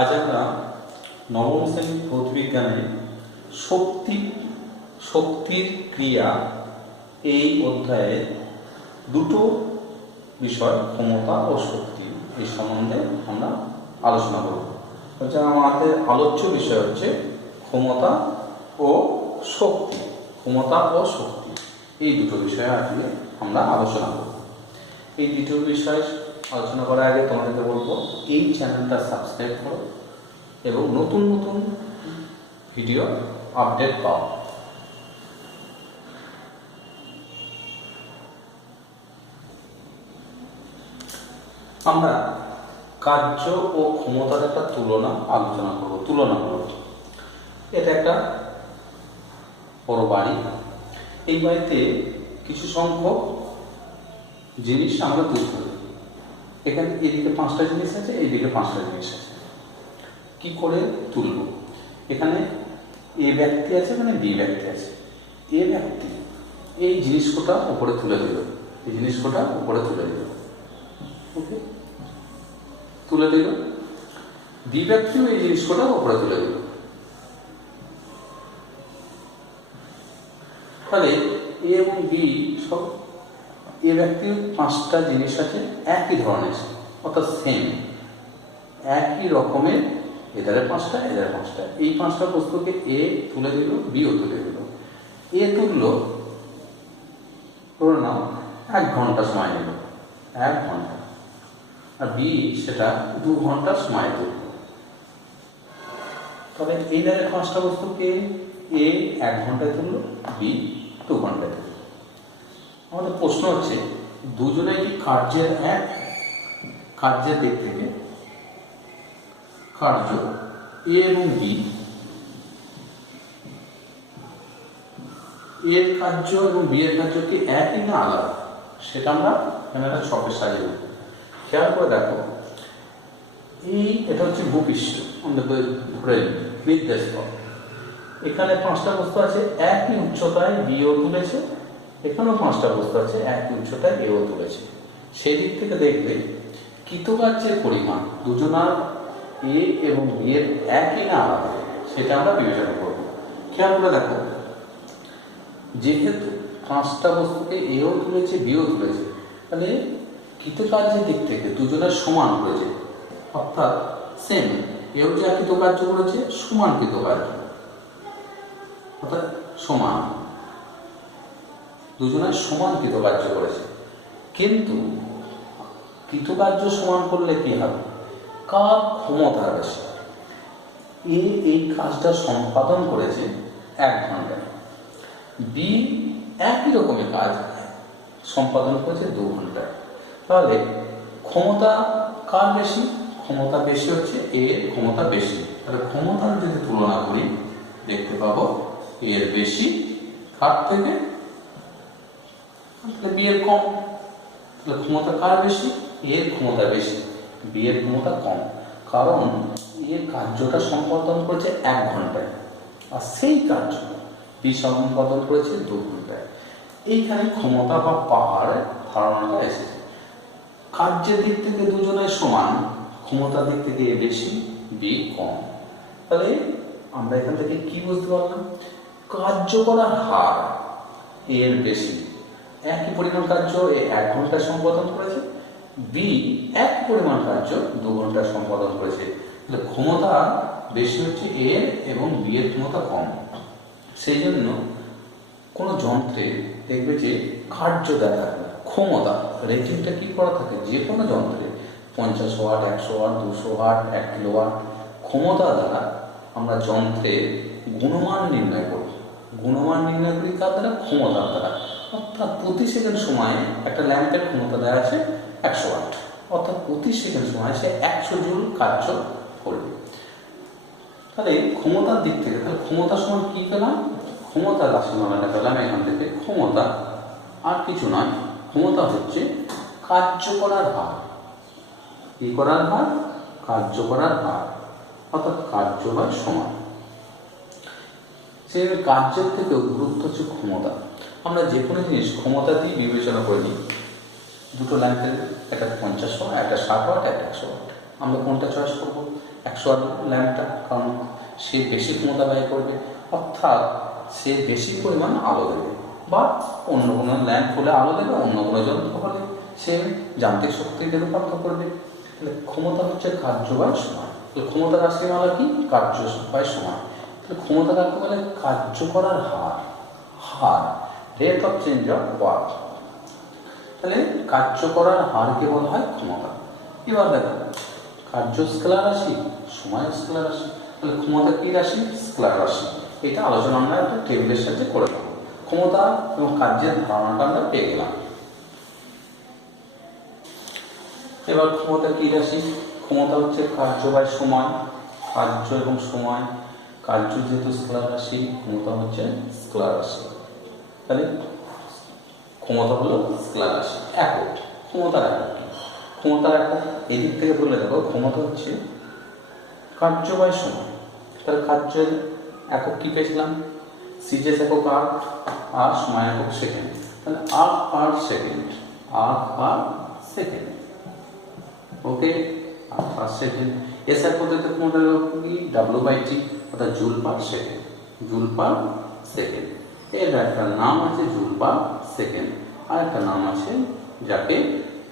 আজ আমরা নবম শ্রেণীর ভৌতবিজ্ঞানে শক্তির ক্রিয়া এই অধ্যায়ে দুটো বিষয় ক্ষমতা ও শক্তি এই সম্বন্ধে আমরা আলোচনা করব। আমাদের আলোচ্য বিষয় হচ্ছে ক্ষমতা ও শক্তি। ক্ষমতা ও শক্তি এই দুটো বিষয়ে আসলে আমরা আলোচনা করব। এই দুটো বিষয় আলোচনা করার আগে তোমাদেরকে বলবো এই চ্যানেলটা সাবস্ক্রাইব করো এবং নতুন নতুন ভিডিও আপডেট পাও। আমরা কার্য ও ক্ষমতার একটা আলোচনা করব। তুলনা করব। এটা একটা বড় বাড়ি। এই বাড়িতে কিছু সংখ্যক জিনিস আমরা তুলতে হবে। এখানে এদিকে 5টা জিনিস আছে, এইদিকে 5টা জিনিস আছে। কি করে তুলব? এখানে এ ব্যক্তি আছে, এখানে বি ব্যক্তি আছে। এ ব্যক্তি এই জিনিসকটা উপরে তুলে দিল, এই জিনিসকটা উপরে তুলে দিল, ওকে, তুলে দিল। বি ব্যক্তিও এই জিনিসকটা উপরে তুলে দিল। তাহলে এ এবং বি সব, এ ব্যক্তির 5টা জিনিস আছে একই ধরনের, অর্থাৎ সেম, একই রকমের। এধারে 5টা, এধারে 5টা। এই 5টা বস্তুকে এ তুলে দিল, বিও তুলে দিল। এ তুললো, ধরে নাও 1 ঘন্টা সময় নিল, 1 ঘন্টা, আর বি সেটা 2 ঘন্টা সময় তুলল। তবে এই ধারে 5টা বস্তুকে এ 1 ঘন্টায় তুললো, বি 2 ঘন্টায় তুলল। আমাদের প্রশ্ন হচ্ছে দুজনে কি কার্যের দিক থেকে কার্য এ এবং বি, এর কার্য এবং বি এর কার্য কি একই না আলাদা, সেটা আমরা এখানে একটা ছকের সাজিয়ে দেব। খেয়াল করে দেখো, এটা হচ্ছে ভূপৃষ্ঠ, আমাদের ধরে নির্দেশ পথ। এখানে 5টা বস্তু আছে একই উচ্চতায়, বিও তুলেছে। এখানেও 5টা বস্তু আছে একই উচ্চতায়, এও তুলেছে। সেই দিক থেকে দেখবে কৃতকার্যের পরিমাণ দুজনার এ এবং বি এর একই না আলাদা, সেটা আমরা বিবেচনা করব। খেয়াল করে দেখো, যেহেতু 5টা বস্তুকে এও তুলেছে, বিও তুলেছে, তাহলে কৃতকার্যের দিক থেকে দুজনের সমান হয়েছে, অর্থাৎ সেম। এও যে কৃতকার্য করেছে, সমান কৃতকার্য, অর্থাৎ সমান, দুজনের সমান কৃতকার্য করেছে। কিন্তু কৃতকার্য সমান করলে কি হবে? কার ক্ষমতা বেশি? এই কাজটা সম্পাদন করেছে 1 ঘন্টায়, বি একই রকমের কাজ সম্পাদন করেছে 2 ঘন্টায়। তাহলে ক্ষমতা কার বেশি? ক্ষমতা বেশি হচ্ছে এর ক্ষমতা বেশি। তাহলে ক্ষমতার যদি তুলনা করি দেখতে পাবো এর বেশি কার থেকে, বি এর কম। তাহলে ক্ষমতা কার বেশি? এর ক্ষমতা বেশি, বি এর ক্ষমতা কম। কারণ এর কার্যটা সম্পাদন করেছে 1 ঘন্টায়, আর সেই কার্য বি সম্পাদন করেছে 2 ঘন্টায়। এইখানে ক্ষমতা বা পাওয়ার ধারণাটা এসেছে। কার্যের দিক থেকে দুজনের সমান, ক্ষমতার দিক থেকে এ বেশি, বি কম। তাহলে আমরা এখান থেকে কি বুঝতে পারলাম? কার্য করার হার এর বেশি। একই পরিমাণ কার্য এ 1 ঘন্টা সম্পাদন করেছে, বি এক পরিমাণ কার্য 2 ঘন্টা সম্পাদন করেছে। তাহলে ক্ষমতা বেশি হচ্ছে এর এবং বি এর ক্ষমতা কম। সেই জন্য কোনো যন্ত্রে দেখবে যে কার্য দেখা যায়, ক্ষমতা রেটিংটা কি করা থাকে যে কোনো যন্ত্রে, 50 ওয়াট, 100 ওয়াট, 200 ওয়াট, 1 কিলোওয়াট। ক্ষমতা দ্বারা আমরা যন্ত্রের গুণমান নির্ণয় করি। গুণমান নির্ণয় করি কার দ্বারা? ক্ষমতার দ্বারা। অর্থাৎ প্রতি সেকেন্ড সময়ে একটা ল্যাম্পের ক্ষমতা দেওয়া আছে 100 ওয়াট, অর্থাৎ প্রতি সেকেন্ড সময় সে 100 জুল কার্য করবে। তাহলে ক্ষমতার দিক থেকে তাহলে ক্ষমতার সমান কি পেলাম? ক্ষমতার রাশিমালাটা পেলাম এখান থেকে। ক্ষমতা আর কিছু নয়, ক্ষমতা হচ্ছে কার্য করার হার। কি করার হার? কার্য করার হার, অর্থাৎ কার্য হয় সমান। সেই কার্যের থেকেও গুরুত্ব হচ্ছে ক্ষমতা। আমরা যে কোনো জিনিস ক্ষমতা দিয়ে বিবেচনা করে নিই। দুটো ল্যাম্পের, একটা 50 ওয়াট, একটা 60 ওয়াট, একটা 100 ওয়াট। আমরা কোনটা চয়েস করবো? অ্যাকচুয়াল ল্যাম্পটা, কারণ সে বেশি ক্ষমতা ব্যয় করবে, অর্থাৎ সে বেশি পরিমাণ আলো দেবে, বা অন্য কোনো ল্যাম্প হলে আলো দেবে, অন্য কোনো যন্ত্র হলে সে যান্ত্রিক শক্তিকে রূপান্তর করবে। তাহলে ক্ষমতা হচ্ছে কার্য বাই সময়। তাহলে ক্ষমতা রাশিমালা কি? কার্য বাই সময়। তাহলে ক্ষমতা কাকে বলে? কার্য করার হার rate of change of work. তাহলে কার্য করার হারকে বলা হয় ক্ষমতা। এবার দেখো, কার্য স্কেলার রাশি, সময় স্কেলার রাশি। তাহলে ক্ষমতা কি রাশি? স্কেলার রাশি। এটা আলোচনা আমরা একটা টেবিলের সাথে করে দেবো। ক্ষমতা এবং কার্যের ধারণাটা আমরা পেয়ে গেলাম। এবার ক্ষমতা কি রাশি? ক্ষমতা হচ্ছে কার্য বাই সময়। কার্য এবং সময়, কার্য যেহেতু স্কেলার রাশি, ক্ষমতা হচ্ছে স্কেলার রাশি। তাহলে ক্ষমতা হলো স্কেলার রাশি। একক, ক্ষমতার একক কি? ক্ষমতার একক এদিক থেকে বলে দেখো, ক্ষমতা হচ্ছে কার্য বাই সময়। তাহলে কার্যের একক কি পেয়েছিলাম? সিজেস একক আর, আর সময় একক সেকেন্ড। তাহলে আর পার সেকেন্ড, আর পার সেকেন্ড, ওকে, আর পার সেকেন্ড। এসআই পদ্ধতিতে ক্ষমতা কি? ডাব্লিউ বাই টি, অর্থাৎ joule per second, joule per second. এর একটা নাম আছে জুল পার সেকেন্ড, আর একটা নাম আছে যাকে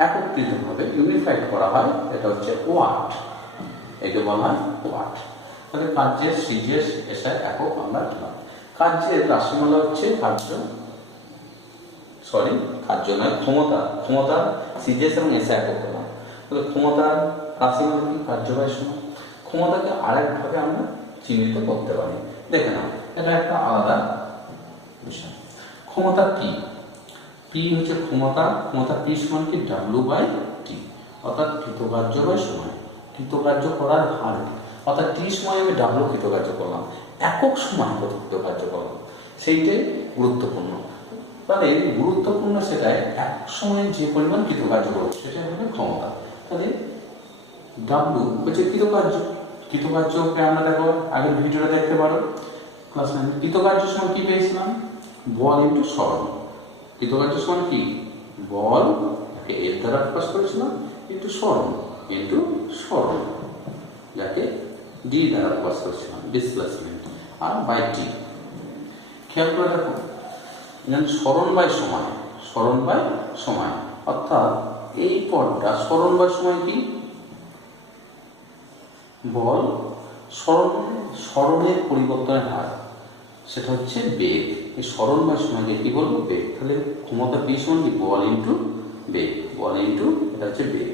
একত্রিতভাবে ইউনিফাইড করা হয়, এটা হচ্ছে ওয়াট। একে বলা হয় ওয়াট। তাহলে কার্যের সিজেস এসআই একক আমরা দিলাম। কার্যের রাশিমালা হচ্ছে কার্য নয়, ক্ষমতা সিজেস এবং এসআই একক করলাম। তাহলে ক্ষমতার রাশিমালা কি? কার্য বাই সময়। ক্ষমতাকে আরেকভাবে আমরা চিহ্নিত করতে পারি, দেখে নাও, এটা একটা আলাদা বিষয়। ক্ষমতা পি, পি হচ্ছে ক্ষমতা পি সমান কি? ডাব্লিউ বাই টি, অর্থাৎ কৃতকার্য বাই সময়। কৃতকার্য করার হার, অর্থাৎ টি সময় আমি ডাব্লিউ কৃতকার্য করলাম, একক সময় কত কৃতকার্য করলাম, সেইটাই গুরুত্বপূর্ণ। তাহলে গুরুত্বপূর্ণ সেটাই এক সময়ে যে পরিমাণ কৃতকার্য করবো সেটাই হবে ক্ষমতা। তাহলে ডাব্লিউ হচ্ছে কৃতকার্যকে আমরা দেখো আগের ভিডিওটা দেখতে পারো ক্লাস 9। কৃতকার্য সমান কি পেয়েছিলাম? বল ইন্টু সরণ। কৃতকার্য সমান কি? বল এর দ্বারা প্রকাশ করেছিলাম, ইন্টু সরণ, যাকে ডি দ্বারা প্রকাশ করেছিলাম, ডিসপ্লেসমেন্ট, আর বাই টি। খেয়াল করে দেখো, সরণ বাই সময়, অর্থাৎ এই পদটা সরণ বাই সময় কি? বল সরণের পরিবর্তনের হার, সেটা হচ্ছে বেগ। এই সরণ বাই সময়কে কি বলবো? বেগ। তাহলে ক্ষমতা পি সমান কি? বল ইন্টু বেগ, এটা হচ্ছে বেগ।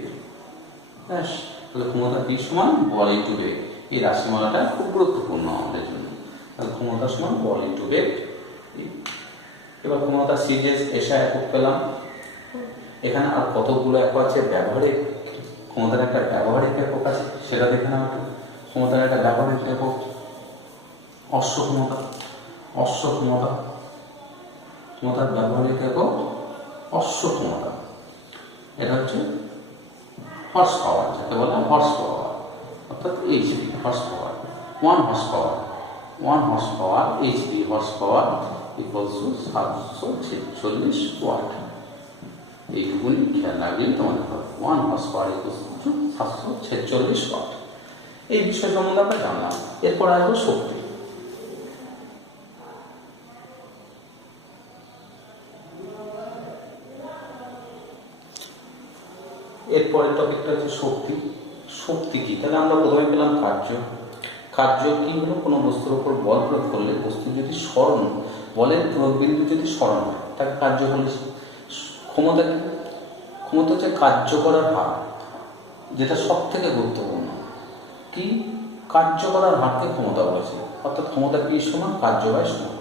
ব্যাস, তাহলে ক্ষমতা পি সমান বল ইন্টু বেগ। এই রাশিমালাটা খুব গুরুত্বপূর্ণ আমাদের জন্য। তাহলে ক্ষমতা সমান বল ইন্টু বেগ। এবার ক্ষমতা সিজেস এসআই একক পেলাম। এখানে আর কতগুলো একক আছে? ব্যবহারিক ক্ষমতার একটা ব্যবহারিক একক আছে, সেটা দেখে নাও একটু। ক্ষমতার একটা ব্যবহারিক একক অশ্ব ক্ষমতা, ক্ষমতার ব্যবহারিক একক অশ্ব ক্ষমতা। এটা হচ্ছে হর্স পাওয়ার, যাকে বলে হর্স পাওয়ার, অর্থাৎ HP, horsepower. 1 horsepower HP, horsepower equals to 746 watt. এইটুকুনি খেয়াল রাখলেই তোমাদের হবে। 1 horsepower equals to 746 watt. এই বিষয় সম্বন্ধে আমরা জানলাম। এরপর আসবো শক্তি। এরপরের টপিকটা হচ্ছে শক্তি কি? তাহলে আমরা প্রথমে পেলাম কার্য কি হলো? কোনো বস্তুর উপর বল প্রয়োগ করলে বস্তু যদি সরণ, বলের প্রয়োগ বিন্দু যদি সরণ হয় তাকে কার্য বলেছি। ক্ষমতা কি? ক্ষমতা হচ্ছে কার্য করার হার, যেটা সব থেকে গুরুত্বপূর্ণ। কি? কার্য করার হারকে ক্ষমতা বলেছে, অর্থাৎ ক্ষমতা কি সমান কার্য বাই সময়।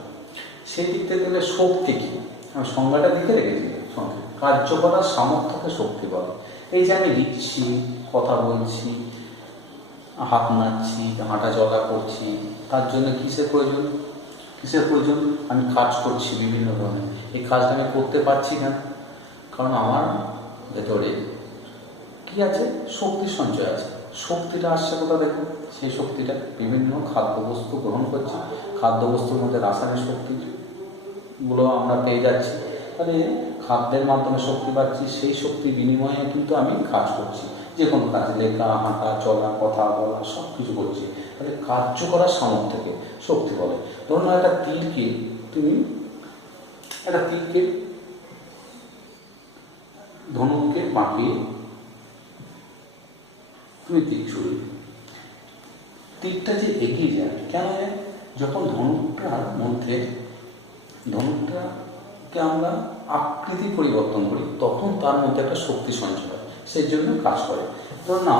সেই দিক থেকে গেলে শক্তি কি? আমি সংজ্ঞাটা দিকে রেখেছি, কার্য করার সামর্থ্যকে শক্তি বলে। এই যে আমি লিখছি, কথা বলছি, হাত নাড়ছি, হাঁটা চলা করছি, তার জন্য কিসের প্রয়োজন? আমি কাজ করছি বিভিন্ন ধরনের। এই কাজটা আমি করতে পারছি কেন? কারণ আমার ভেতরে কি আছে? শক্তি সঞ্চয় আছে। শক্তিটা আসছে কোথা দেখো? সেই শক্তিটা বিভিন্ন খাদ্যবস্তু গ্রহণ করছি, খাদ্যবস্তুর মধ্যে রাসায়নিক শক্তিগুলো আমরা পেয়ে যাচ্ছি। তাহলে খাদ্যের মাধ্যমে শক্তি পাচ্ছি, সেই শক্তির বিনিময়ে কিন্তু আমি কাজ করছি। যে কোনো কাজ, লেখা, হাঁটা, চলা, কথা বলা, সব কিছু করছি, তাহলে কার্য করার সামর্থ্যকে শক্তি বলে। ধরুন একটা তীরকে ধনুকে বাঁকিয়ে তুমি তীর ছুড়ি, তীরটা যে এগিয়ে যায় কেন যায়? যখন ধনুকটাকে আমরা আকৃতি পরিবর্তন করি তখন তার মধ্যে একটা শক্তি সঞ্চয় হয়, সেই জন্য কাজ করে। ধরুন না,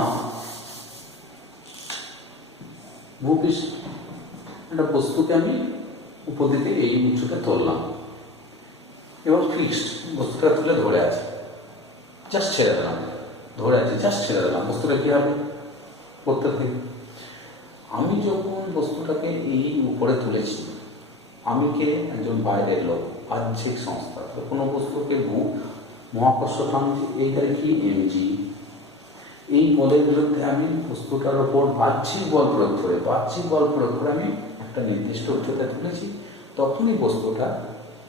ভূপৃষ্ঠ একটা বস্তুকে আমি উপর দিকে এই উঁচুতে তুললাম এবং ফিক্সড বস্তুটা তুলে ধরে আছে, জাস্ট ছেড়ে দিলাম, বস্তুটা কি হবে? করতে থাকবে। আমি যখন বস্তুটাকে এই উপরে তুলেছি, আমি কে? একজন বাইরের লোক, বাহ্যিক সংস্থা। কোনো বস্তুকে মহাকর্ষ টানছি, এইটারে কি? mg। এই বলের বিরুদ্ধে আমি বস্তুটার ওপর বাহ্যিক বল প্রয়োগ করে আমি একটা নির্দিষ্ট উচ্চতায় তুলেছি, তখনই বস্তুটা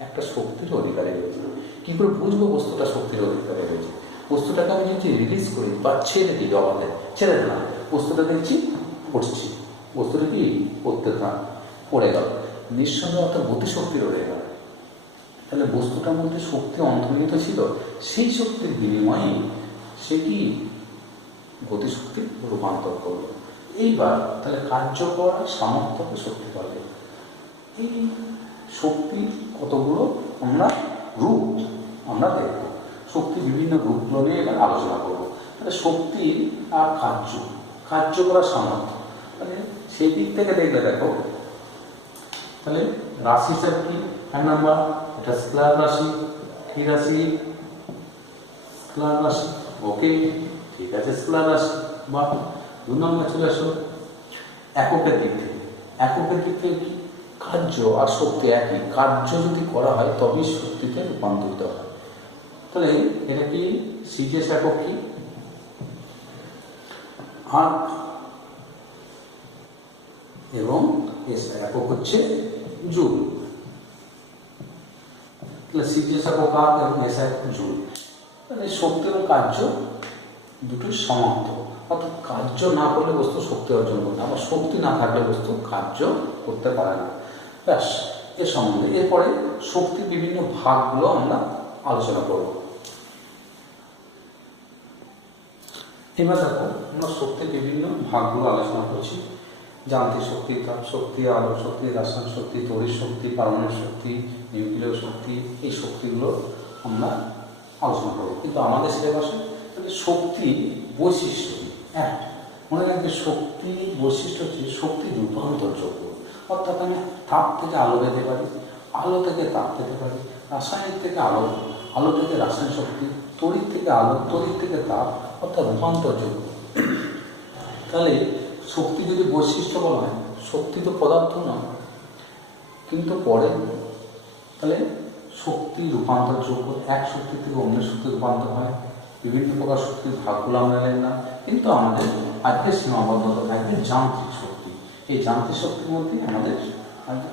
একটা শক্তির অধিকারে রয়েছে। কি করে বুঝবো বস্তুটা শক্তির অধিকারে রয়েছে? বস্তুটাকে আমি যদি রিলিজ করি বা ছেড়ে দিই, ছেড়ে দিলাম, বস্তুটা দেখছি পড়ছি, বস্তুটা কি পড়ে গেল, নিঃসন্দেহে অর্থাৎ গতিশক্তির রয়ে গেল। তাহলে বস্তুটার মধ্যে শক্তি অন্তর্নিহিত ছিল, সেই শক্তির বিনিময়ে সে কি গতিশক্তি রূপান্তর করলো। এইবার তাহলে কার্য করার সামর্থ্যকে শক্তি পাবে। এই শক্তির কতগুলো রূপ আমরা দেখব, শক্তি বিভিন্ন রূপগুলো নিয়ে এবার আলোচনা করবো। তাহলে শক্তির আর কার্য করার সামর্থ্য, মানে সেই দিক থেকে দেখলে দেখো, তাহলে রাশি হিসাব কি? 1 নাম্বার এটা স্কেলার রাশি, কি রাশি? স্কেলার রাশি। ওকে, ঠিক আছে, স্কেলার রাশি। বা 2 নম্বর চলে আসো এককের দিক থেকে কি? কার্য আর শক্তি একই, কার্য যদি করা হয় তবেই শক্তিতে রূপান্তরিত হয়। তাহলে এটা কি? সিজিএস একক কি? আর এবং এস একক হচ্ছে জুল। তাহলে সিজিএস একক আর এবং এস একক জুল। তাহলে শক্তি এবং কার্য দুটোই সমান্তর, অর্থাৎ কার্য না করলে বস্তু শক্তি অর্জন করতে, আবার শক্তি না থাকলে বস্তু কার্য করতে পারে না। ব্যাস, এর সম্বন্ধে এরপরে শক্তির বিভিন্ন ভাগগুলো আমরা আলোচনা করব। এবার দেখো, আমরা শক্তির বিভিন্ন ভাগগুলো আলোচনা করছি। যান্ত্রিক শক্তি, তাপ শক্তি, আলোক শক্তি, রাসায়নিক শক্তি, তড়িৎ শক্তি, পারমাণবিক শক্তি, নিউক্লিয় শক্তি, এই শক্তিগুলো আমরা আলোচনা করব। কিন্তু আমাদের সিলেবাসে শক্তি বৈশিষ্ট্য মনে রাখবে, শক্তি বৈশিষ্ট্য হচ্ছে শক্তি রূপান্তরযোগ্য। অর্থাৎ আমি তাপ থেকে আলো পেতে পারি, আলো থেকে তাপ পেতে পারি, রাসায়নিক থেকে আলো থেকে রাসায়নিক শক্তি, তড়িৎ থেকে আলো, তড়িৎ থেকে তাপ, অর্থাৎ রূপান্তরযোগ্য। তাহলে শক্তি যদি বৈশিষ্ট্য বলা হয়, শক্তি তো পদার্থ নয়, কিন্তু পরে তাহলে শক্তি রূপান্তরযোগ্য, এক শক্তি থেকে অন্য শক্তি রূপান্তর হয়। বিভিন্ন প্রকার শক্তির ভাগগুলো আমরা নিলাম, কিন্তু আমাদের আজকে সীমাবদ্ধতা থাকবে যান্ত্রিক শক্তি। এই যান্ত্রিক শক্তির মধ্যে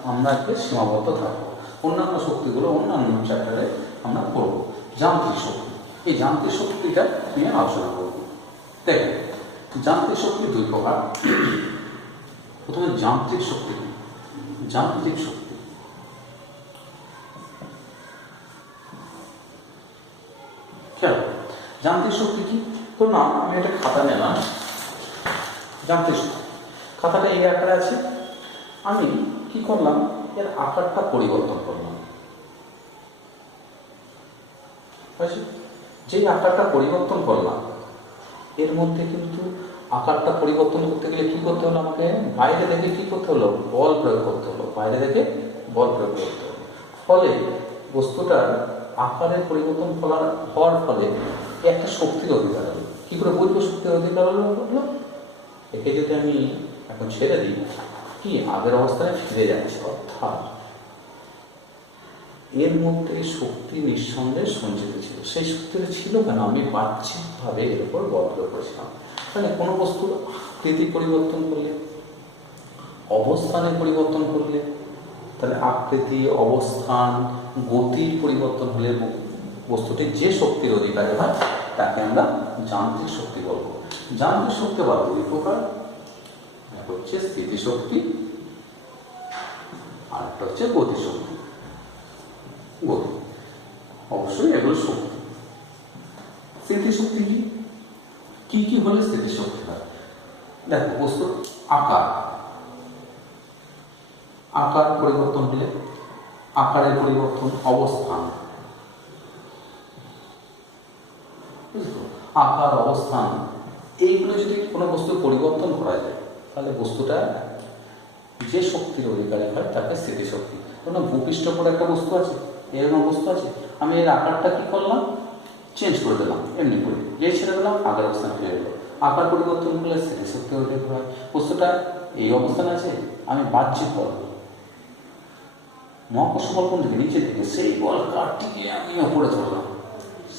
আমরা আজকে সীমাবদ্ধ থাকবো। অন্যান্য শক্তিগুলো অন্যান্য চ্যাপ্টারে আমরা করবো। যান্ত্রিক শক্তি, এই যান্ত্রিক শক্তিটা নিয়ে আলোচনা করবো। দেখো, যান্ত্রিক শক্তি 2 প্রকার। প্রথমে যান্ত্রিক শক্তি। খেয়াল, যান্ত্রিক শক্তি কি? তো না, আমি একটা খাতা নিলাম, যান্ত্রিক শক্তি। খাতাটা এই আকারে আছে, আমি কি করলাম? এর আকারটা পরিবর্তন করলাম। যেই আকারটা পরিবর্তন করলাম, এর মধ্যে কিন্তু আকারটা পরিবর্তন করতে গেলে কি করতে হলো? আমাকে বাইরে থেকে কি করতে হলো? বল প্রয়োগ করতে হলো। ফলে বস্তুটার আকারের পরিবর্তন হওয়ার ফলে একটা শক্তির অধিকার হলো। কি করে বুঝবো শক্তির অধিকার হলো? একে যদি আমি এখন ছেড়ে দিই, কি আগের অবস্থায় ফিরে যাচ্ছে, অর্থাৎ এর মধ্যে শক্তি নিঃসন্দেহে সঞ্চিত ছিল। সেই শক্তিটা ছিল কেন? আমি বাহ্যিকভাবে এর উপর বল প্রয়োগ করেছিলাম। তাহলে কোনো বস্তুর আকৃতি পরিবর্তন করলে, অবস্থানের পরিবর্তন করলে, তাহলে আকৃতি, অবস্থান, গতির পরিবর্তন হলে বস্তুটি যে শক্তির অধিকারী হয় তাকে আমরা যান্ত্রিক শক্তি বলবো। যান্ত্রিক শক্তি আবার দুই প্রকার, একটা হচ্ছে স্থিতিশক্তি আর একটা হচ্ছে গতিশক্তি। গতি অবশ্যই এগুলো শক্তি। স্থিতিশক্তি কি কি হলে স্থিতিশক্তি হয়? দেখো, বস্তুর আকার, আকার পরিবর্তন হলে, আকারের পরিবর্তন, অবস্থান, আকার, অবস্থান, এইগুলো যদি কোনো বস্তুর পরিবর্তন করা যায় তাহলে বস্তুটা যে শক্তির অধিকারী হয় তাকে স্থিতিশক্তি। ধরুন ভূপৃষ্ঠ পরে একটা বস্তু আছে, এরকম বস্তু আছে, আমি এর আকারটা কি করলাম, চেঞ্জ করে দিলাম, এমনি করে যে ছেড়ে দিলাম আগের অবস্থানে ফিরে এলো। আকার পরিবর্তন করলে স্থিতিশক্তি অধিকার হয়। বস্তুটা এই অবস্থানে আছে, আমি বাহ্যিক বল, মহাকর্ষ বল কোন দিকে, নিচের দিকে, সেই বল কাটিয়ে আমি ওপরে ধরলাম,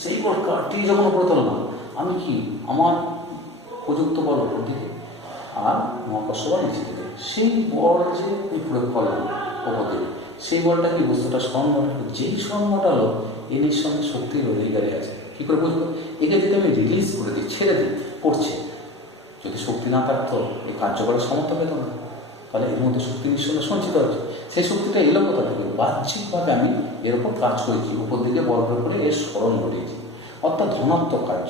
সেই বল কাটিয়ে যখন ওপরে ধরলাম আমি কি, আমার প্রযুক্ত বল ওপর দিকে আর মহাকর্ষ বল নিচের দিকে, সেই বল যে প্রয়োগ করলাম ওপর দিকে, সেই বলটা কি বস্তুটা স্মরণ ঘটালো, যেই স্মরণ ঘটালো এর সঙ্গে শক্তির অধিকারী আছে। কী করে বুঝবো? একে যদি আমি রিলিজ করে দিই, ছেড়ে দিই, পড়ছে, যদি শক্তি না থাকতো এই কার্যকরের সামর্থ্য পেত না, তাহলে এর মধ্যে শক্তি নিঃসন্দেহে সঞ্চিত হচ্ছে। সেই শক্তিটা এলো কোথা থেকে? বাহ্যিকভাবে আমি এর ওপর কাজ করেছি, উপর দিকে বল প্রয়োগ করে এর স্মরণ ঘটিয়েছি, অর্থাৎ ধনাত্মক কার্য।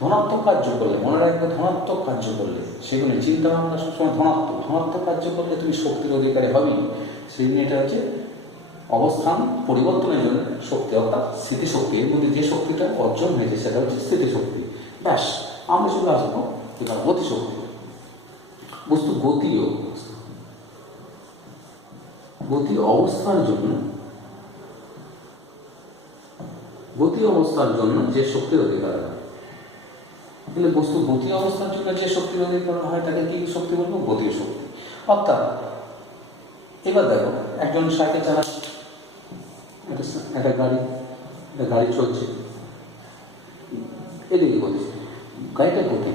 ধনাত্মক কার্য করলে, মনে রাখবে, ধনাত্মক কার্য করলে সেগুলো চিন্তা ভাবনা সবসময় ধনাত্মক, ধনাত্মক কার্য করলে তুমি শক্তির অধিকারী হবেই। সেই জন্য এটা হচ্ছে অবস্থান পরিবর্তনের জন্য শক্তি, অর্থাৎ স্থিতিশক্তি। এর মধ্যে যে শক্তিটা অর্জন হয়েছে সেটা হচ্ছে স্থিতিশক্তি। ব্যাস, আমরা চলে আসবো এবার গতিশক্তি। বস্তু গতিও, গতি অবস্থার জন্য, গতি অবস্থার জন্য যে শক্তির অধিকার হয়, তাহলে বস্তু গতি অবস্থার জন্য যে শক্তির অধিকার হয় তাকে কি শক্তি বলবো? গতীয় শক্তি। অর্থাৎ এবার দেখো, একজন সাইকেল চালাচ্ছে, একটা গাড়ি চলছে, এদিকে গতি, গাড়িটা গতি,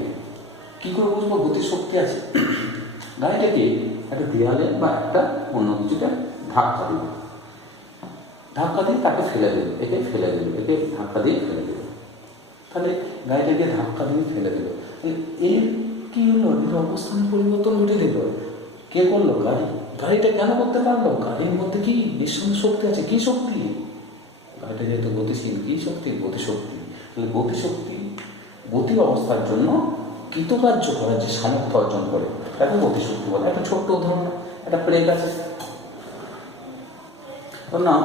কি করে বুঝবো গতির শক্তি আছে? গাড়িটাকে একটা দেয়ালে বা একটা অন্য কিছুটা ধাক্কা দিবে, ধাক্কা দিয়ে তাকে ফেলে দেবে, একে ফেলে দেবে, একে ধাক্কা দিয়ে ফেলে দেবে, তাহলে গাড়িটাকে ধাক্কা দিয়ে ফেলে দেবে। এর কি হলো? এর অবস্থানের পরিবর্তন ঘটে দিল। কে করলো? গাড়ি। গাড়িটা কেন করতে পারলো? গাড়ির মধ্যে কি নিঃসন্দেহে শক্তি আছে। কি শক্তি? গাড়িটা যেহেতু গতিশীল, কি শক্তি? গতিশক্তি। তাহলে গতিশক্তি গতি অবস্থার জন্য কৃতকার্য করার যে সামর্থ্য অর্জন করে তাকে গতিশক্তি বলে। একটা ছোট্ট উদাহরণ, একটা ব্রেক আছে না,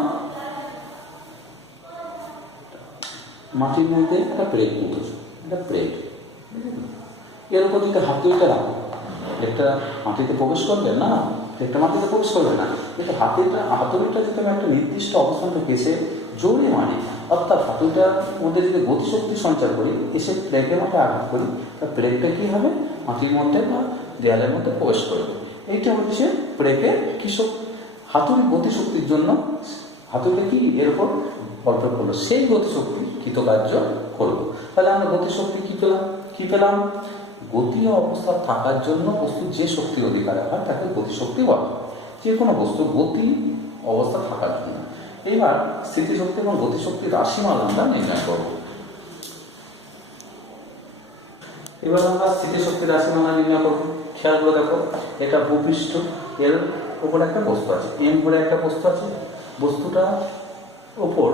মাটির মধ্যে একটা ব্রেক মুখেছে, একটা ব্রেক, এর উপর যদি হাতুড়িটা রাখো, ব্রেকটা মাটিতে প্রবেশ করবে না, ব্রেকটা মাটিতে প্রবেশ করবে না, কিন্তু হাতুড়িটা যদি আমি একটা নির্দিষ্ট অবস্থান থেকে এসে জোরে মারি, অর্থাৎ হাতুড়িটার মধ্যে যদি গতিশক্তি সঞ্চার করি, এসে ব্রেকের মধ্যে আঘাত করি, তার ব্রেকটা কী হবে? মাটির মধ্যে বা দেয়ালের মধ্যে প্রবেশ করবে। এইটা হচ্ছে ব্রেকের কি শক্তি, হাতুড়ি গতিশক্তির জন্য হাতুড়িটা কি এর উপর বল প্রয়োগ করলো, সেই গতিশক্তি কৃতকার্য করবো। তাহলে আমরা গতিশক্তি কি পেলাম? গতি অবস্থা থাকার জন্য বস্তু যে শক্তির অধিকারে হয় তাকে গতিশক্তি বলা হয়, যে কোনো বস্তু গতি অবস্থা থাকার জন্য। এবার স্থিতিশক্তি এবং গতিশক্তির রাশিমালা আমরা নির্ণয় করব। এবার আমরা স্থিতিশক্তির রাশিমালা নির্ণয় করবো। খেয়াল করে দেখো, এটা ভূপৃষ্ঠ, এর উপর একটা বস্তু আছে, এম করে একটা বস্তু আছে, বস্তুটা ওপর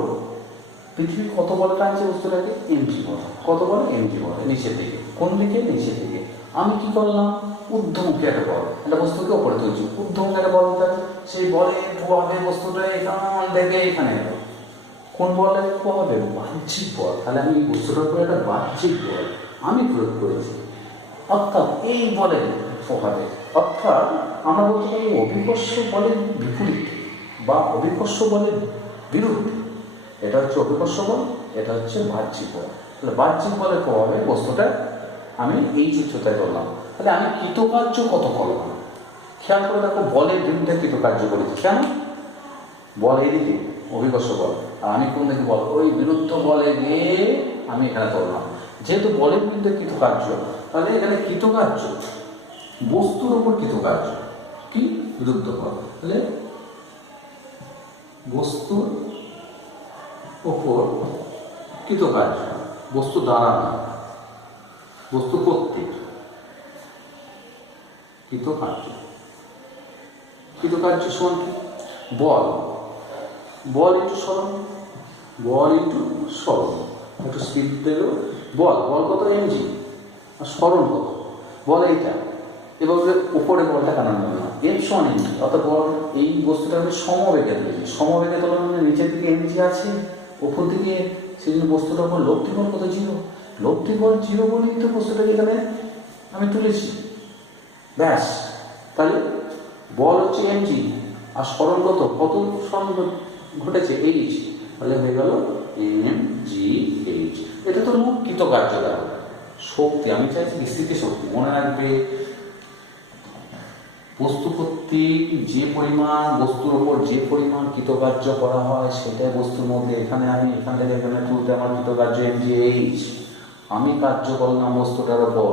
পৃথিবী কত বলে টানছে বস্তুটাকে? এমজি বল। কত বল? এমজি বল। নিচের দিকে, কোন দিকে? নিচের দিকে। আমি কি করলাম? ঊর্ধ্বমুখী একটা বল, একটা বস্তুকে ওপরে তুলছি, ঊর্ধ্বমুখী একটা বল থাকে, সেই বলের প্রভাবে বস্তুটা এখান থেকে এখানে এলো। কোন বলের প্রভাবে? বাহ্যিক বল। তাহলে আমি বস্তুটার উপরে একটা বাহ্যিক বল আমি প্রয়োগ করেছি, অর্থাৎ এই বলের প্রভাবে, অর্থাৎ আমরা বলতে পারি অভিকর্ষ বলের বিপরীত বা অভিকর্ষ বলের বিরুদ্ধে। এটা হচ্ছে অভিকর্ষ বল, এটা হচ্ছে বাহ্যিক বল। তাহলে বাহ্যিক বলের প্রভাবে বস্তুটা আমি এই চিত্রটায় করলাম। তাহলে আমি কৃতকার্য কত করলাম? খেয়াল করে দেখো, বলের বিরুদ্ধে কৃতকার্য করেছি। কেন? বল এইদিকে, অভিকর্ষ বল, আর আমি কোন দিকে? বল, ওই বিরুদ্ধ বলে গিয়ে আমি এখানে করলাম। যেহেতু বলের বিরুদ্ধে কৃতকার্য, তাহলে এখানে কৃতকার্য বস্তুর ওপর কৃতকার্য কি? বিরুদ্ধ বল। তাহলে বস্তুর ওপর কৃতকার্য, বস্তু দ্বারা না, বস্তু কর্তৃক কৃতকার্য। কৃতকার্য সমান কি? বল, বল ইন্টু সরণ, বল ইন্টু সরণ। একটু স্পিড দেবো। বল, বল কত এমজি, আর সরণ কত? বল এইটা। এবার উপরে বলটা কাটানো হবে না, এম সমান এমজি, অর্থাৎ বল এই বস্তুটা আমি সমবেগে তুলেছি। সমবেগে তোলা মানে নিচের দিকে এমজি আছে, উপর দিকে, সেই জন্য বস্তুটার উপর লব্ধি বল কত? জিরো। লব্ধি বল জিরো বলেই তো বস্তুটাকে এখানে আমি তুলেছি, ব্যাস। তাহলে বল হচ্ছে এমজি, আর সরণ কত? কত সরণ ঘটেছে? এইচ। তাহলে হয়ে গেল এম জি এইচ। এটা তো মোট কৃতকার্য দ্বারা শক্তি। আমি চাইছি স্থিতি শক্তি। মনে রাখবে, বস্তু কর্তৃক যে পরিমাণ, বস্তুর ওপর যে পরিমাণ কৃতকার্য করা হয় সেটাই বস্তুর মধ্যে। এখানে আমি এখান থেকে এখানে তুলতে আমার কৃতকার্য এম জি এইচ। আমি কার্য করলাম বস্তুটার ওপর,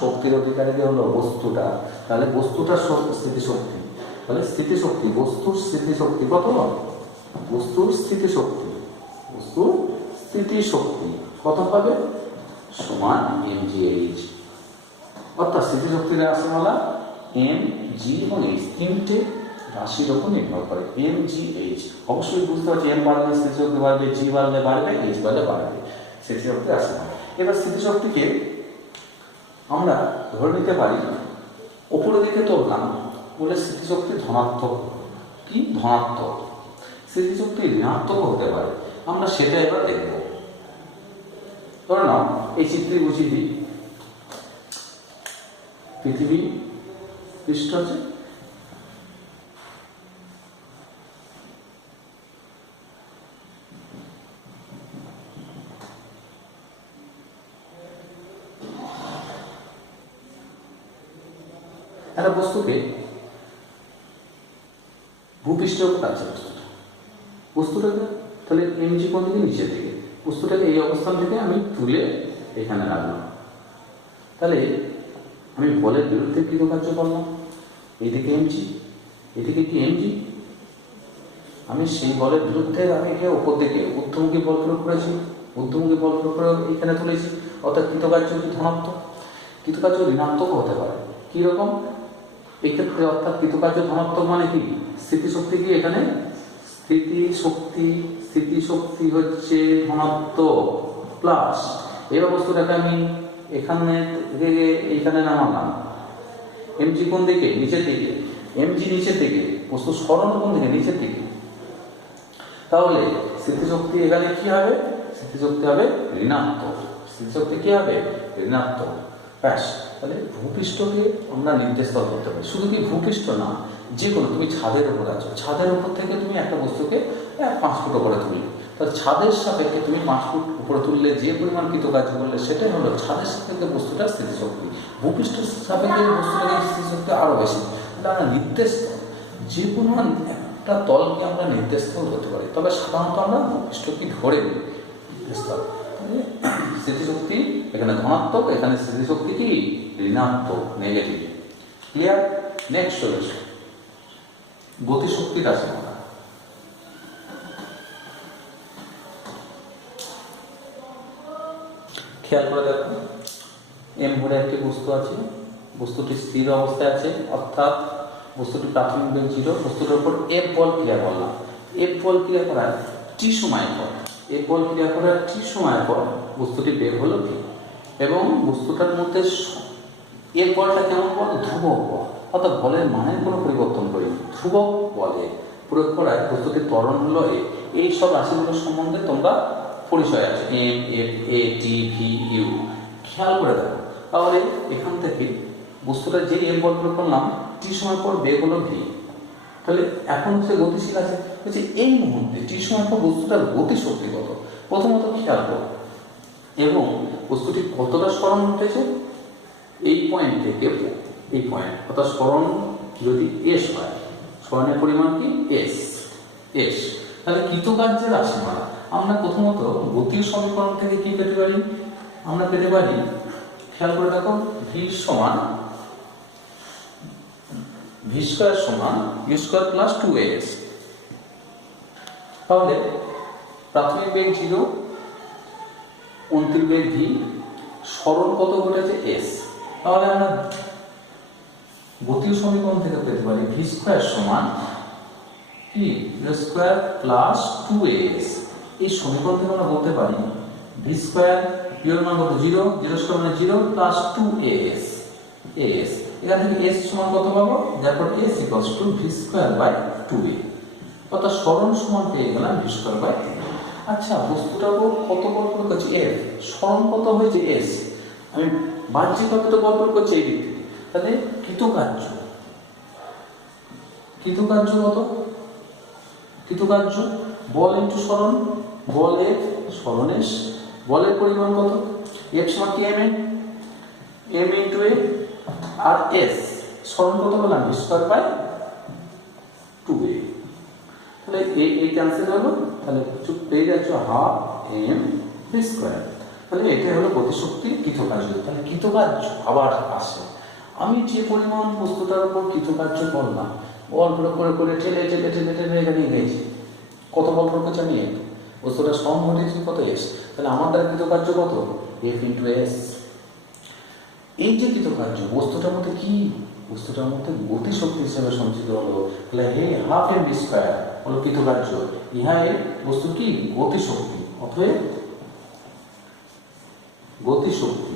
শক্তির অধিকারী হলো বস্তুটা। তাহলে বস্তুটার স্থিতিশক্তি, তাহলে স্থিতিশক্তি, বস্তুর স্থিতিশক্তি কত? বস্তুর স্থিতিশক্তি, বস্তুর স্থিতিশক্তি কত হবে? সমান এম জি এইচ। অর্থাৎ স্থিতিশক্তির রাশিমালা এম জি এবং এইচ তিনটে রাশির ওপর নির্ভর করে। এম জি এইচ অবশ্যই বুঝতে পারছি, এম বাড়লে স্থিতিশক্তি বাড়বে, জি বাড়লে বাড়বে, এইচ বাড়লে বাড়বে, স্থিতিশক্তি রাশিমালা। এবার স্থিতিশক্তিকে আমরা ধরে নিতে পারি ওপরের দিকে তুললাম বলে স্থিতিশক্তি ধনাত্মক। কি ধনাত্মক? স্থিতিশক্তি ঋণাত্মক হতে পারে, আমরা সেটা এবার দেখব। ধরে নাও এই চিত্রে বুঝিয়ে দিই, পৃথিবী পৃষ্ঠ আছে, একটা বস্তুকে ভূপৃষ্ঠের উপর আছে বস্তুটাকে, তাহলে এমজি কোন দিকে? নিচের দিকে। বস্তুটাকে এই অবস্থান থেকে আমি তুলে এখানে রাখলাম, তাহলে আমি বলের বিরুদ্ধে কৃতকার্য করলাম। এইদিকে এমজি, এদিকে কি এমজি, আমি সেই বলের বিরুদ্ধে আমি একে ওপর দিকে ঊর্ধ্বমুখী বল প্রয়োগ করেছি, ঊর্ধ্বমুখী বল প্রয়োগ করে এখানে তুলেছি, অর্থাৎ কৃতকার্য কি ধনাত্মক। কৃতকার্য ঋণাত্মক হতে পারে, কিরকম? এক্ষেত্রে অর্থাৎ কৃতকার্য ধনাত্মক মানে কি? স্থিতিশক্তি কি এখানে? স্থিতিশক্তি হচ্ছে ধনাত্মক প্লাস, এই বস্তুটাকে আমি এখানে থেকে এইখানে নামালাম। এমজি কোন দিকে? নিচের দিকে। এমজি নিচের দিকে, বস্তু সরণ কোন দিকে? নিচের দিকে। তাহলে স্থিতিশক্তি এখানে কি হবে? স্থিতিশক্তি হবে ঋণাত্মক। স্থিতিশক্তি কি হবে? ঋণাত্মক। ব্যাস। তাহলে ভূপৃষ্ঠকে আমরা নির্দেশিত করতে পারি। শুধু কি ভূপৃষ্ঠ না, যে কোনো, তুমি ছাদের উপর আছো, ছাদের উপর থেকে তুমি একটা বস্তুকে 5 ফুট উপরে তুললে, তাহলে ছাদের সাপেক্ষে তুমি 5 ফুট উপরে তুললে যে পরিমাণ কৃতকার্য করলে সেটাই হলো ছাদের সাপেক্ষে বস্তুটার স্থিতিশক্তি। ভূপৃষ্ঠের সাপেক্ষে বস্তুটার স্থিতিশক্তি আরও বেশি। এটা আমরা নির্দেশ, যে কোনো একটা তলকে আমরা নির্দেশ করতে পারি, তবে সাধারণত আমরা ভূপৃষ্ঠকে ধরে নির্দেশ করি। স্থিতিশক্তি এখানে ধনাত্মক, এখানে স্থিতিশক্তি কি ঋণাত্মক, নেগেটিভ। ক্লিয়ার? নেক্সট সলিউশন, গতিশক্তি রাশিমালা। খেয়াল করে দেখো, এম ভরে একটি বস্তু আছে, বস্তুটি স্থির অবস্থায় আছে, অর্থাৎ বস্তুটি প্রাথমিক বেগ 0, বস্তুটার উপর এফ বল ক্রিয়া করলাম। এফ বল ক্রিয়া করার টি সময় পর, এফ বল ক্রিয়া করার টি সময় পর বস্তুটি বেগ হলো ভি, এবং বস্তুটার মধ্যে এফ বলটা কেমন বল? ধ্রুবক বল, অর্থাৎ বলের মানের কোনো পরিবর্তন করিনি, ধ্রুবক বলে প্রয়োগ করায় বস্তুটির ত্বরণ হলো এ। এই সব রাশিগুলোর সম্বন্ধে তোমরা পরিচয় আছে, M, F, A, T, V, U. খেয়াল করে দেখো, তাহলে এখান থেকে বস্তুটা যে এম বল প্রয়োগ করলাম, টি সময় পর বেগ হলো ভি, তাহলে এখন সে গতিশীল আছে। বলছে এই মুহূর্তে টি সময় পর বস্তুটার গতিশক্তি কত? প্রথমত খেয়াল করো, এবং বস্তুটি কতটা স্মরণ ঘটেছে এই পয়েন্ট থেকে এই পয়েন্ট, অর্থাৎ স্মরণ যদি এস হয়, স্মরণের পরিমাণ কি এস, এস। তাহলে কৃতকার্যের রাশিমালা আমরা প্রথমত গতীয় সমীকরণ থেকে কি পেতে পারি? আমরা পেতে পারি, খেয়াল করে দেখো, ভি সমান ভি স্কয়ার সমান ইউ স্কয়ার প্লাস 2as। তাহলে প্রাথমিক বেগ 0, অন্তিম বেগ ভি সরণ কত ঘটেছে এস, তাহলে আমরা গতীয় সমীকরণ থেকে পেতে পারি ভি স্কোয়ার সমান কি স্কোয়ার প্লাস 2as। এই সমীকরণ থেকে আমরা বলতে পারি ভি স্কোয়ার বিয়োগ মান কত 0, 0 স্কোয়ার মানে 0 প্লাস 2as। এখান থেকে s সমান কত পাবো, তারপর s equals to V square by 2a, অর্থাৎ সরণ সমান পেয়ে গেলাম ভি স্কোয়ার বাই। আচ্ছা, বস্তুটা কত বল প্রয়োগ করছি f, সরণ কত হয়েছে s, আমি বাহ্যিক কতটা বল প্রয়োগ করছি এই দিক থেকে, তাহলে কৃতকার্য কত, কৃতকার্য বল ইন্টু সরণ, বলের সরণের বলের পরিমাণ কত, f সমান কি m ইন্টু a, আর s সরণ কত বললাম ভি স্কয়ার বাই 2a। তাহলে এই ক্যান্সেল হলো, তাহলে কিছু পেয়ে যাচ্ছে হাফ m ভি স্কয়ার। তাহলে এটাই হলো গতিশক্তির কৃতকার্য। তাহলে কৃতকার্য আবার আসে, আমি যে পরিমাণ বস্তুটার উপর কৃতকার্য করলাম, বল প্রয়োগ করে করে ঠেলে ঠেলে ঠেলে ঠেলে এখানে গেছি, কত বল প্রয়োগ করছি আমি, বস্তুটা সম ঘটেছে কত এস, তাহলে আমার দ্বারা কৃতকার্য কত এফ ইন্টু এস। এই যে কৃতকার্য বস্তুটার মধ্যে কি, বস্তুটার মধ্যে গতিশক্তি হিসেবে সঞ্চিত হলো, তাহলে হে হাফ এম ভি স্কয়ার হলো কৃতকার্য, ইহা এর বস্তু কি গতিশক্তি, অতএব গতিশক্তি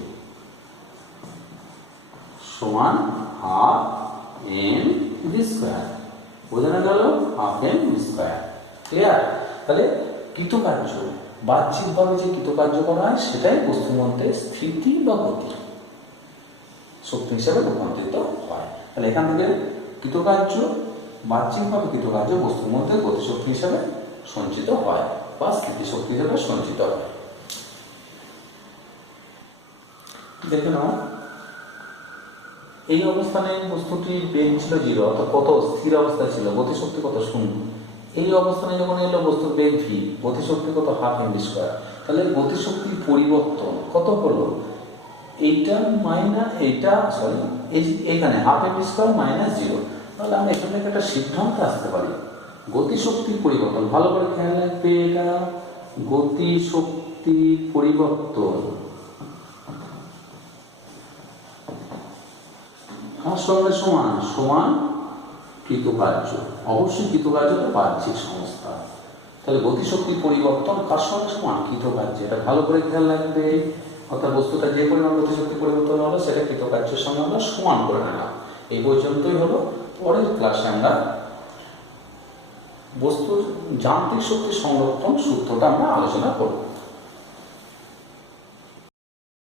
সমান হাফ এম ভি স্কয়ার, বোঝানো গেল half M V square. Clear? তাহলে কৃতকার্য বাহ্যিকভাবে যে কৃতকার্য করা হয় সেটাই বস্তুর মধ্যে স্থিতি বা গতি শক্তি হিসাবে রূপান্তরিত হয়। তাহলে এখান থেকে কৃতকার্য বাহ্যিকভাবে কৃতকার্য বস্তুর মধ্যে গতিশক্তি হিসাবে সঞ্চিত হয় বা স্থিতিশক্তি হিসাবে সঞ্চিত হয়। দেখে নাও, এই অবস্থানে বস্তুটির বেগ ছিল 0, অর্থাৎ কত স্থির অবস্থা ছিল, গতিশক্তি কত 0। এই অবস্থানে যখন এলো বস্তুর বেগ ভি, গতিশক্তি কত হাফ এম ভি স্কয়ার। তাহলে গতিশক্তির পরিবর্তন কত হলো, এইটা মাইনাস এইটা, সরি এইখানে half M V square minus 0। তাহলে আমরা এখান থেকে একটা সিদ্ধান্ত আসতে পারি গতিশক্তির পরিবর্তন, ভালো করে খেয়াল রাখবে, এটা গতিশক্তির পরিবর্তন কার সঙ্গে সমান, সমান কৃতকার্য। অবশ্যই কৃতকার্যটা বাহ্যিক সংস্থা, তাহলে গতিশক্তির পরিবর্তন কার সঙ্গে সমান, কৃতকার্য। এটা ভালো করে খেয়াল রাখবে, অর্থাৎ বস্তুটা যে পরিমাণ গতিশক্তি পরিবর্তন হলো সেটা কৃতকার্যের সঙ্গে আমরা সমান করে নিলাম। এই পর্যন্তই হলো, পরের ক্লাসে আমরা বস্তুর যান্ত্রিক শক্তি সংরক্ষণ সূত্রটা আমরা আলোচনা করব।